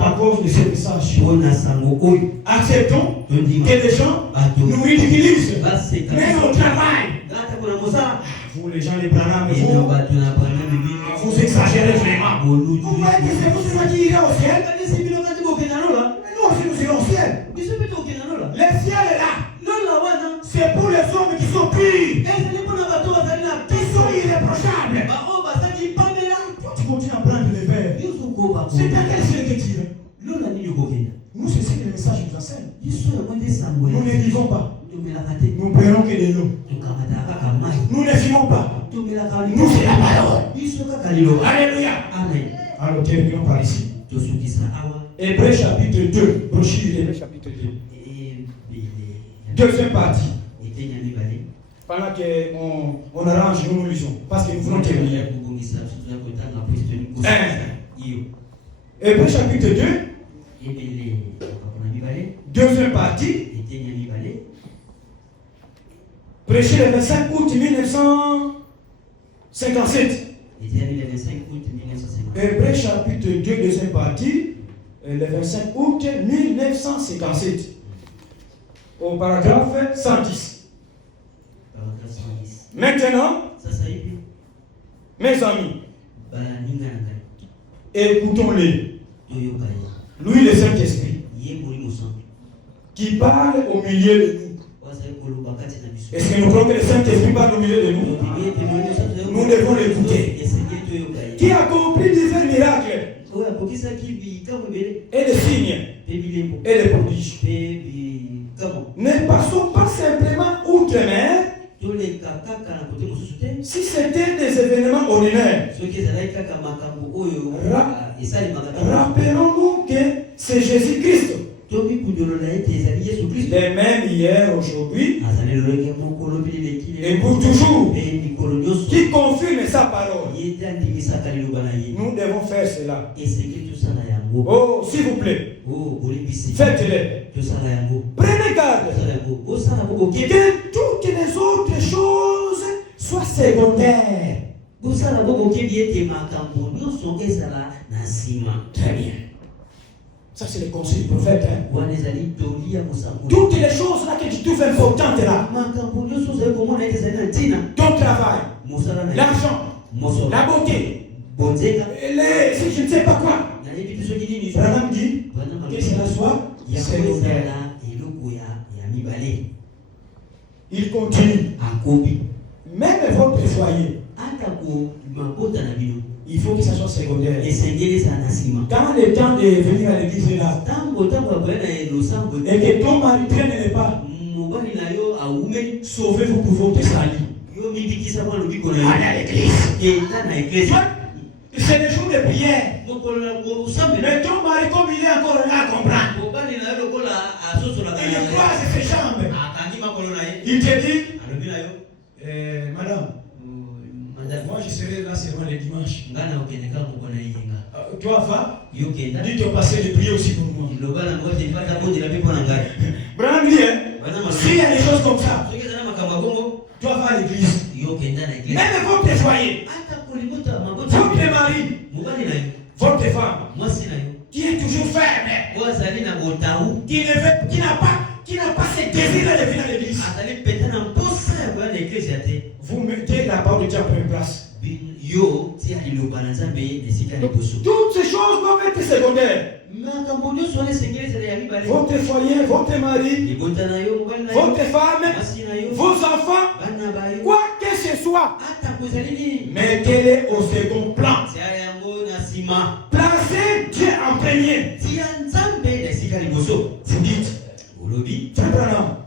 à cause de ce message. Acceptons que les gens nous ridiculisent. Même au travail. Vous les gens les Branham, vous exagérez vraiment. Vous croyez que c'est vous qui irez au ciel? Mais nous aussi nous irons au ciel. Le ciel est là. C'est pour les hommes qui sont purs, qui sont irréprochables. Tu continues à prendre les verres. C'est à quel ciel que tu irais? Nous, c'est ce que le message nous enseigne. Nous ne vivons pas. Nous prenons que de l'eau. Nous ne vivons pas. Nous, c'est la parole. Alléluia. Amen. Alors, terminons par ici. Hébreux chapitre 2. Brochure Hébreux chapitre 2. Deuxième partie. Pendant qu'on arrange, nous lisons. Parce que nous voulons terminer. Hébreux chapitre 2. Deuxième partie. Prêché le 25 août 1957. Hébreux chapitre 2, deuxième partie, le 25 août 1957. Au paragraphe 110. Maintenant, mes amis, écoutons-les. Lui, le Saint-Esprit, qui parle au milieu de nous. Est-ce que nous croyons que le Saint-Esprit parle au milieu de nous? Nous devons l'écouter. Qui a accompli divers miracles et les signes et les prodiges. Ne passons pas simplement outre-mer si c'était des événements ordinaires. Rappelons-nous que c'est Jésus-Christ. Les mêmes hier, aujourd'hui, et pour toujours, qui confirme sa parole. Nous devons faire cela. Oh, s'il vous plaît, faites-le. Prenez garde que toutes les autres choses soient secondaires. Très bien. Ça, c'est le conseil du prophète. Toutes les choses là que tu trouves importantes là. Ton travail, l'argent, la beauté, si je ne sais pas quoi. Branham dit que cela soit secondaire. Il continue. Même votre foyer, il faut que ça soit secondaire. Quand le temps de venir à l'église est là, et que ton mari traîne pas, sauvez-vous pour votre salut. Allez à l'église. C'est le jour de prière. Mais ton mari, comme il est encore là à comprendre, il croise ses jambes. Il te dit, madame, moi je serai là seulement le dimanche. Toi va, dis ton passé de prier aussi pour moi. Branham dit, s'il y a des choses comme ça, toi va à l'église. Même votre foyer, votre mari, votre femme, qui est toujours ferme, qui n'a pas ce désir de venir à l'église. Vous mettez la parole de Dieu en première place. Toutes ces choses doivent être secondaires. Votre foyer, votre mari, votre femme, vos enfants, quoi que ce soit, mettez-les au second plan. sima. Placez Dieu en premier. Tia nzambe na esika liboso. Vous dites, Olobi.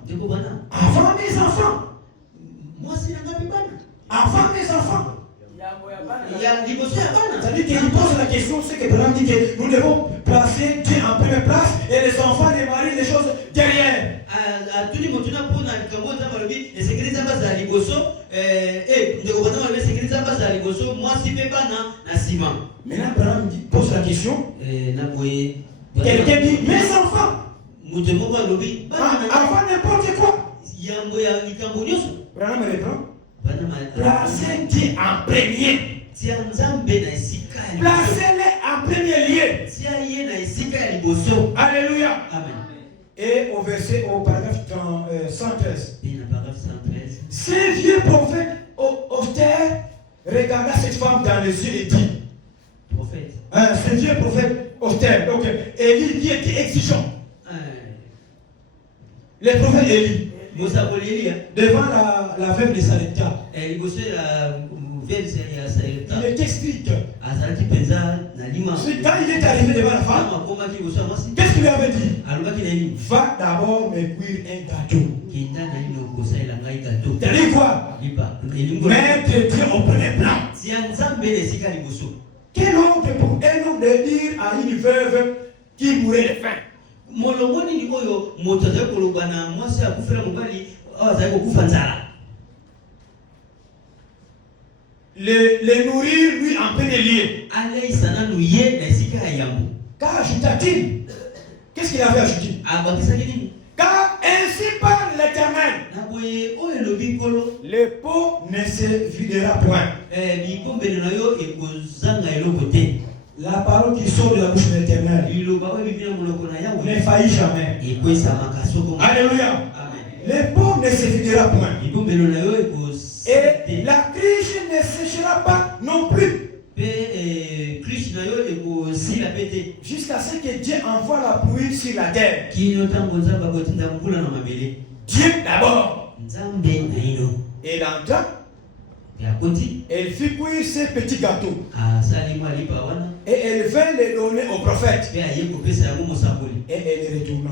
Ndeko bana. Avant mes enfants. Moi c'est la ngapi bana. Avant mes enfants. Ya liboso ya bana. C'est-à-dire qu'il pose la question, c'est que Branham dit que nous devons placer Dieu en première place et les enfants démarrer les choses derrière. A tout le monde na pona likambo za balobi esekiriza baza liboso ndeko bana balobi esekiriza baza liboso moi si pe bana na sima. Maintenant Branham pose la question. Na boye. Quelqu'un dit mes enfants. Mutu moko alobi bana avant n'importe quoi. Yambo ya likambo nyonso. Branham répond. Bana Placez Dieu en premier. Tia nzambe na esika ya liboso. Placez-les en premier lieu. Tia ye na esika ya liboso. Alléluia. Amen. Et au paragraphe 113. Paragraphe 113. Ce vieux prophète austère regarda cette femme dans les yeux et dit. Prophète. Ce vieux prophète austère. Donc Élie qui était exigeant. Le prophète Élie. Devant la veuve de Sarepta. Il était strict. Quand il est arrivé devant la femme, qu'est-ce qu'il lui avait dit? Va d'abord me cuire un gâteau. T'as dit quoi? Mettre Dieu au premier plan. Quel honte pour un homme de dire à une veuve qui mourait de faim? Le nourrir lui en premier lieu. Car ajouta-t-il? Qu'est-ce qu'il avait ajouté? Car ainsi parle l'Éternel. Le pot ne se videra point. La parole qui sort de la bouche de l'Éternel ne faillit jamais. Alléluia. Le pot ne se videra point. Et la cruche ne séchera pas non plus. Jusqu'à ce que Dieu envoie la pluie sur la terre. Dieu d'abord. Et il entra. Elle fit cuire ses petits gâteaux. Et elle vint les donner au prophète. Et elle retourna.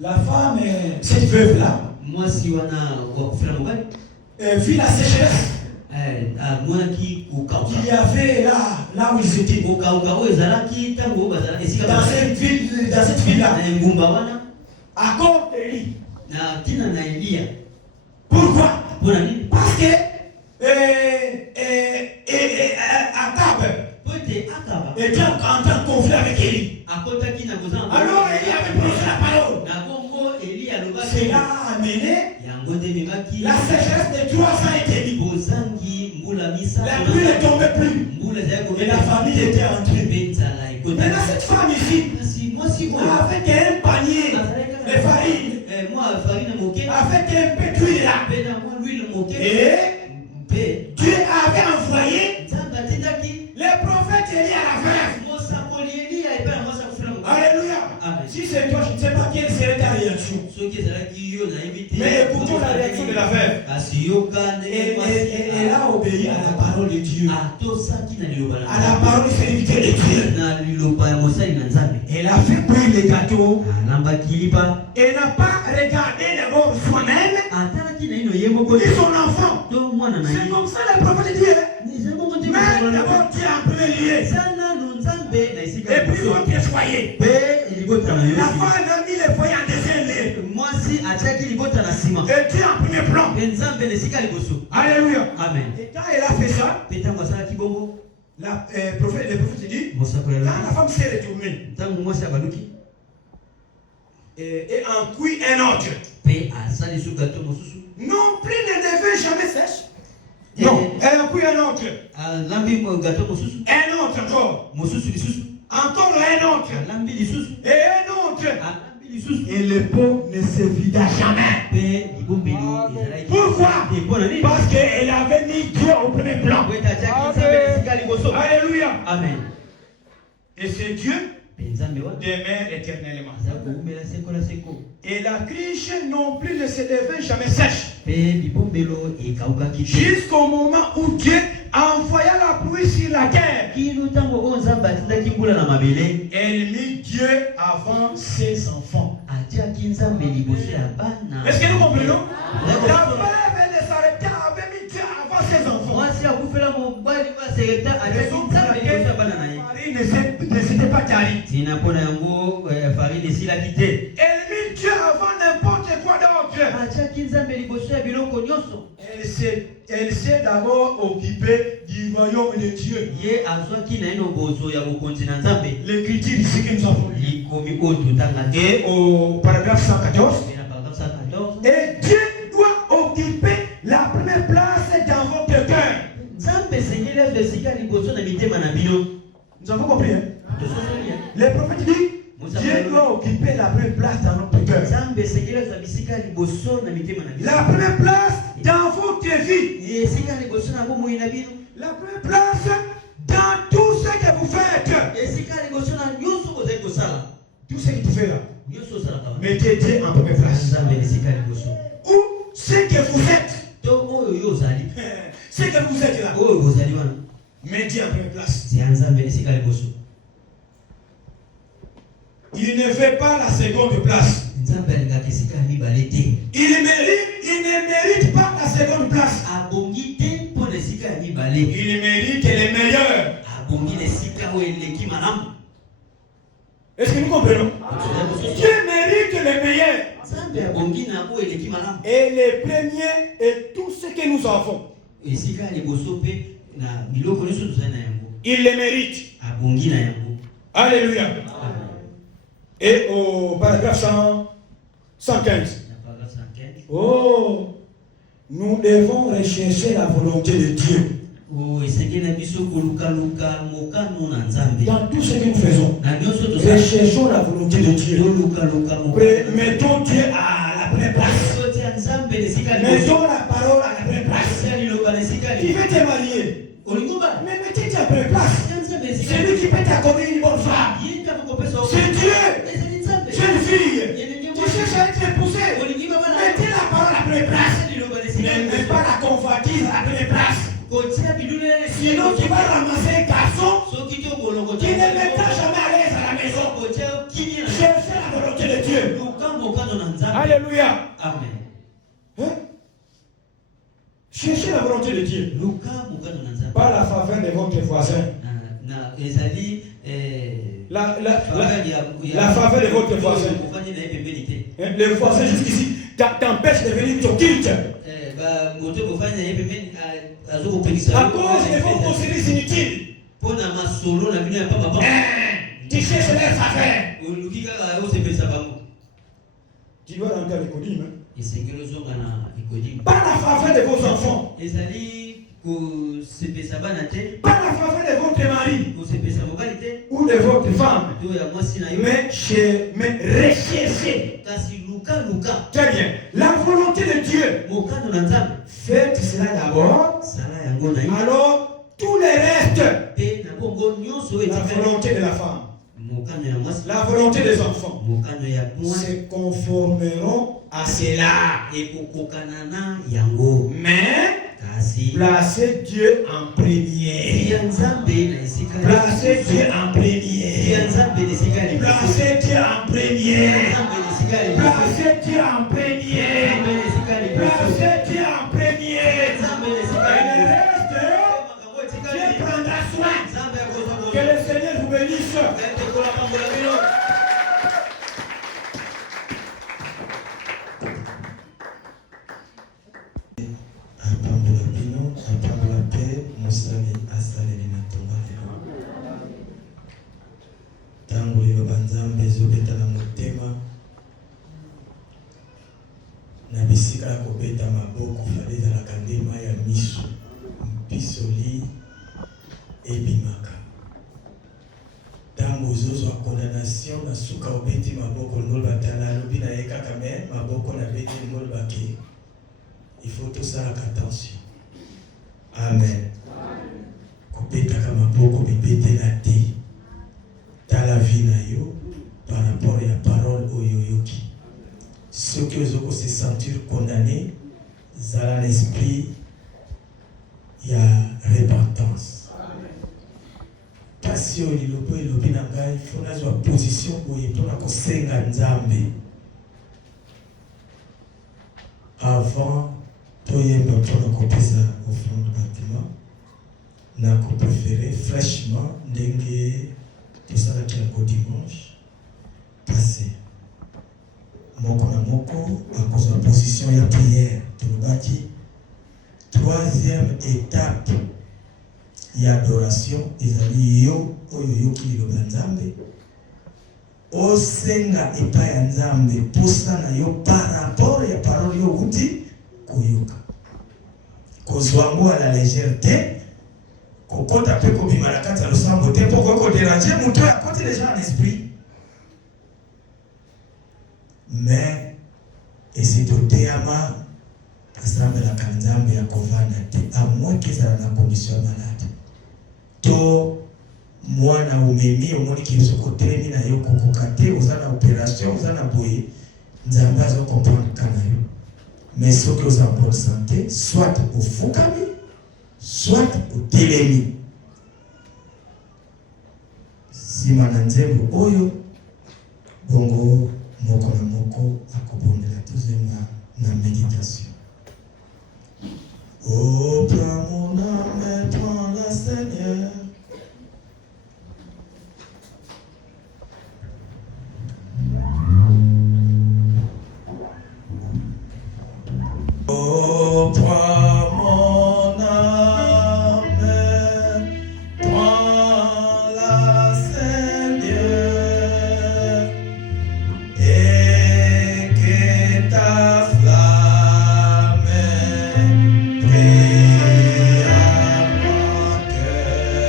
La femme, cette veuve-là, vit la sécheresse qu'il y avait là où ils étaient. Dans cette ville-là. À cause d'Élie. Pourquoi? Parce que Akab était en train de conflit avec Élie. Alors Élie avait prononcé la parole. Cela a amené la sécheresse de 300 et demi. La pluie ne tombait plus. Et la famille était entrée. Maintenant cette femme ici, avec un panier de farine, avec un peu d'huile là. Et Dieu avait envoyé le prophète Élie à la veuve. Alléluia. Si c'est toi, je ne sais pas quelle serait ta réaction. Mais écoutons la réaction de la veuve. Elle a obéi à la parole de Dieu. À la parole du serviteur de Dieu. Elle a fait cuire les gâteaux. Elle n'a pas regardé d'abord soi-même et son enfant. C'est comme ça le prophète dit. Mais d'abord Dieu en premier lieu. Et puis votre foyer. La femme a mis le foyer en deuxième lieu. Et Dieu en premier plan. Alléluia. Amen. Et quand elle a fait ça, le prophète dit, quand la femme s'est retournée et en cuit un autre, non plus ne devait jamais sèche. Non, elle a cuit un autre. Un autre encore. Encore un autre. Et un autre. Et le pot ne se vida jamais. Pourquoi? Parce qu'elle avait mis Dieu au premier plan. Alléluia. Amen. Et c'est Dieu demeure éternellement. Et la cruche non plus ne se devait jamais sèche. Jusqu'au moment où Dieu envoya la pluie sur la terre. Elle mit Dieu avant ses enfants. Est-ce que nous comprenons? La femme avait s'arrêter avait mis Dieu avant ses enfants. Ne s'était pas tarie. Elle mit Dieu avant n'importe quoi d'autre. Elle s'est d'abord occupée du royaume de Dieu. L'écriture ici que nous avons lu. Et au paragraphe 114. Et Dieu doit occuper la première place dans votre cœur. Nous avons compris, hein? Les prophètes disent Dieu doit occuper la première place dans notre cœur. La première place dans votre vie. La première place dans tout ce que vous faites. Tout ce que tu fais là. Mettez Dieu en première place. Ou ce que vous êtes. Ce que vous êtes là. Mettez Dieu en première place. Il ne fait pas la seconde place. Il ne mérite pas la seconde place. Il mérite les meilleurs. Est-ce que nous comprenons? Dieu mérite les meilleurs. Et les premiers et tout ce que nous avons. Il les mérite. Alléluia. Et au paragraphe 115. Oh, nous devons rechercher la volonté de Dieu. Dans tout ce que nous faisons, recherchons la volonté de Dieu. Mettons Dieu à la première place. Mettons la parole à la première place. Qui veut te marier? Mais mettez Dieu à la première place. C'est lui qui peut t'accorder une bonne femme. C'est Dieu. Jeune fille, tu cherches à être épousé. Mettez la parole à la première place. N'aimez pas la convoitise à la première place. Sinon tu vas ramasser un garçon qui ne mettra jamais à l'aise à la maison. Cherchez la volonté de Dieu. Alléluia. Amen. Hein? Cherchez la volonté de Dieu. Pas la faveur de votre voisin. La faveur de votre voisin. Le voisin jusqu'ici t'empêche de venir ton culte. À cause de vos procédés inutiles. Tu cherches leur faveur. Tu dois rentrer à l'économie. Pas la faveur de vos enfants. Pas la faveur de votre mari ou de votre femme. Mais recherchez. Très bien. La volonté de Dieu. Faites cela d'abord. Alors, tout le reste. La volonté de la femme. La volonté des enfants se conformeront à cela. Mais placez Dieu en premier. Placez Dieu en premier. Placez Dieu en premier. Placez Dieu en premier. Placez Dieu en premier. Et le reste, Dieu prendra soin. Que le Seigneur vous bénisse. Tango yo banzambe zobeta na motema na bisika ya kobeta maboko fale za la kandema ya miso pisoli ebimaka tango zozo a condamnation na suka obeti maboko ngol batala lobi na yeka kame maboko na beti ngol bake il faut tout ça attention. Amen. Kobeta kama maboko bibete na te la vie na yo par rapport à la parole oyoyoki. Ceux qui ont se sentir condamnés, ça a l'esprit, il y a repentance. place yo lilobo elobi na ngai fo nazwa position boye mpona kosenga Nzambe avant toyemba mpona kopesa offrande bâtiment na kopréféré fraîchement ndenge tosalaki yango dimanche passé moko na moko akozwa position ya prière tolobaki troisième étape ya adoration ezali yo oyo yoki liloba Nzambe osenga epai ya Nzambe posa na yo par rapport ya parole yo uti koyoka kozwa yango à la légère te kokota mpe kobima na kati ya losambo te mpo koki koderange moto oyo akoti déjà en esprit mais esi toteyama asambelaka Nzambe ya kovanda te à moins kezala na condition malade to mwana umemi omoni kiso kotelemi na yo kokoka te oza na opération oza na boye Nzambe azokomprendre kana yo mais soki oza en bonne santé soit ofukami soit otelemi nsima na nzembo oyo bongo moko na moko akobondela tozema na méditation. Oh, prends mon âme et prends-la, Seigneur. Oh, prends mon âme, prends-la, Seigneur, et que ta flamme brille à mon cœur.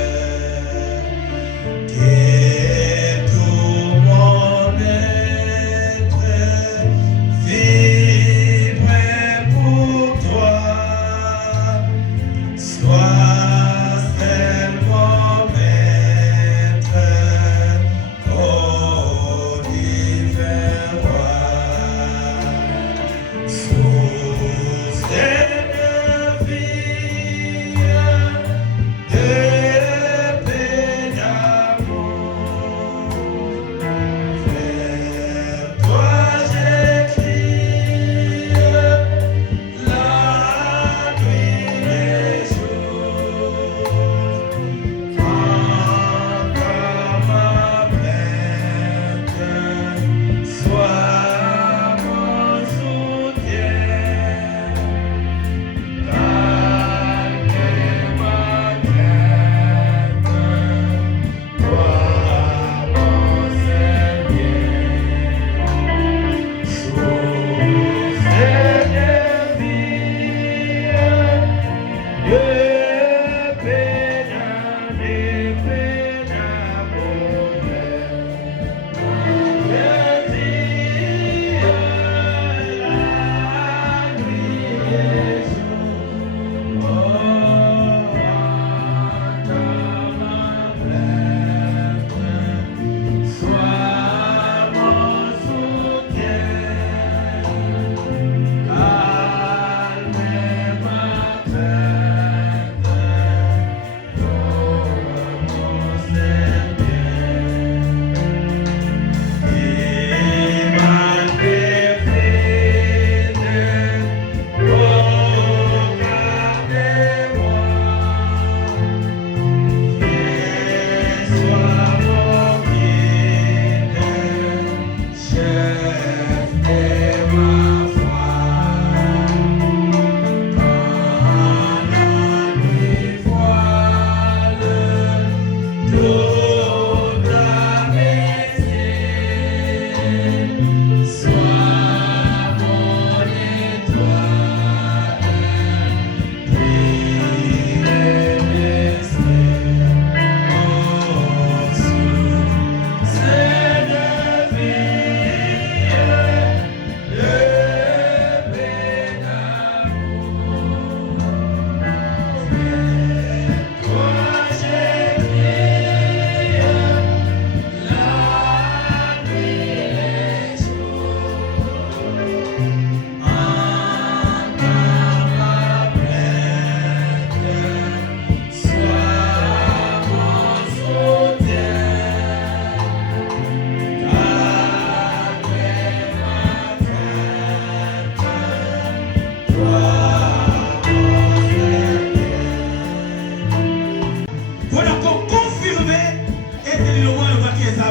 liloba lobaki eza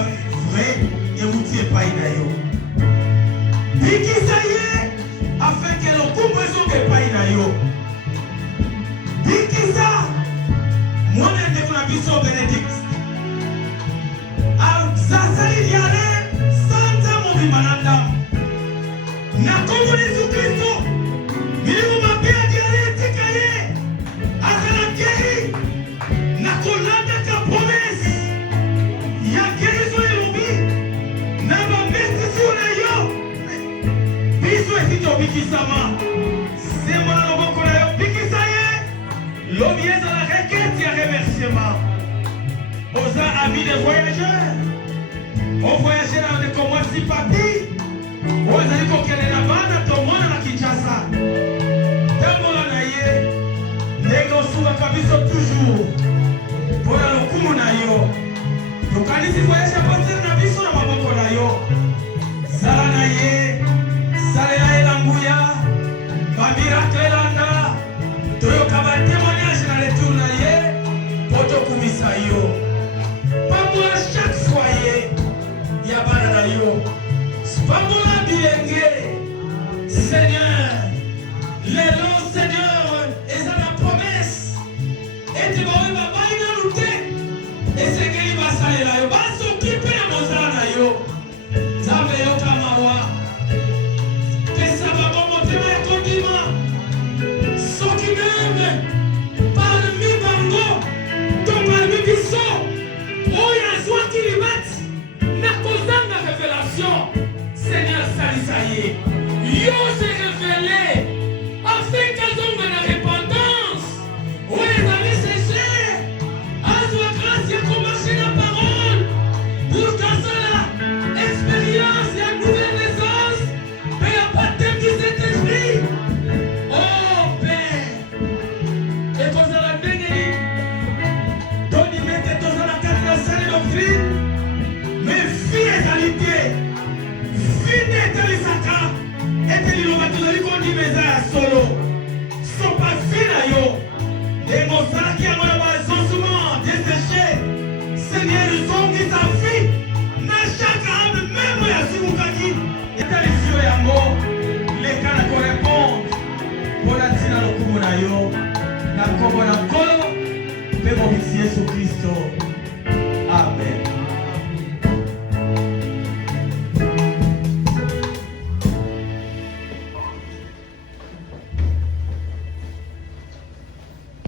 vrai euti epai na yo. Bikisa ye afin ke lokumu ezoka epai na yo. Bikisa mwana ndeko na biso Benedict azasali liale sanza mobimba na ndamu na kombo na Yesu Kristo. Milimo mabe ya diale etika ye azala geri na kolanda ka promese ya gerizo elobi na bamesisio na yo biso esiti obikisama sembo na loboko na yo. Bikisa ye lobi ezala requête ya remerciement. Oza ami de voyageurs o voyagé na ndeko mwasi papi oyo ezali kokende na bana tomona na Kinshasa. Tambola na ye ndenge osungaka biso toujours mpona lokumu na yo. Tokanisi voyage apotere na biso na maboko na yo. Sala na ye, salela ye na nguya, bamiracle elanda, toyoka batémoignage na retour na ye mpo tokumisa yo. Pambola chaque foyer ya bana na yo. Pambola bilenge Seigneur. Lelo Seigneur eza na promesse ete baoyo babai na lute esengeli basalela yo basokipe na mosala na yo. Nzambe yoka mawa pesa bango motema ya kondima soki meme parmi bango to parmi biso oyo azwaki limati na kozanga révélation. Seigneur salisa ye yo se révélé afin qu'azonga na repentance oyo ezali séché azwa grâce ya komarche na parole pour kazala expérience ya nouvelle naissance mpe ya baptême du Saint-Esprit. Oh Père ekozala ndenge nini tondimete tozala kati na sale doctrine mais vie ezali te. Vite etalisaka ete liloba tozali kondima eza ya solo sopa vi na yo ndenge osalaki yango na bazoncement desséché. Seigneur zongisa vi na chaque âme meme oyo azingukaki etalisi yo yango leka na korépondre mpona ntina lokumu na yo na kombo na Nkolo mpe mobisi Yesu Kristo.